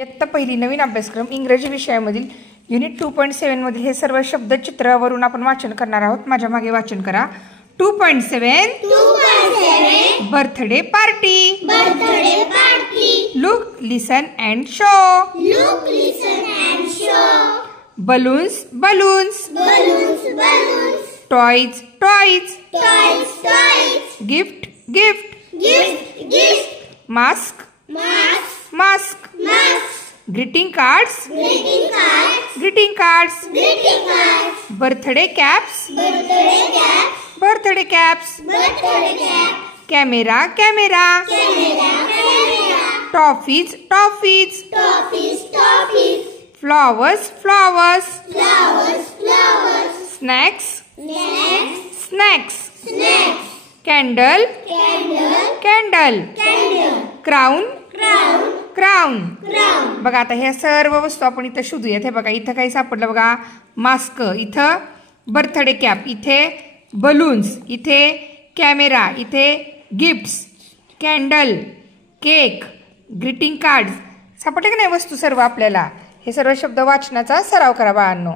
इयत्ता पहिली नवीन अभ्यासक्रम इंग्रजी विषयामधील युनिट 2.7 मधील हे सर्व शब्द चित्रावरून आपण वाचन करणार आहोत। माझ्या मागे वाचन करा। 2.7 birthday party look listen and show balloons toys gift mask greeting cards birthday caps camera toffees flowers snacks candle crown बघा। आता ह्या सर्व वस्तू आपण इथं शोधूयात। हे बघा इथं काही सापडलं बघा, मास्क, इथं बर्थडे कॅप, इथे बलून्स, इथे कॅमेरा, इथे gifts, candle, cake, greeting cards सापडले का नाही वस्तू सर्व आपल्याला। हे सर्व शब्द वाचनाचा सराव करा बाळांनो।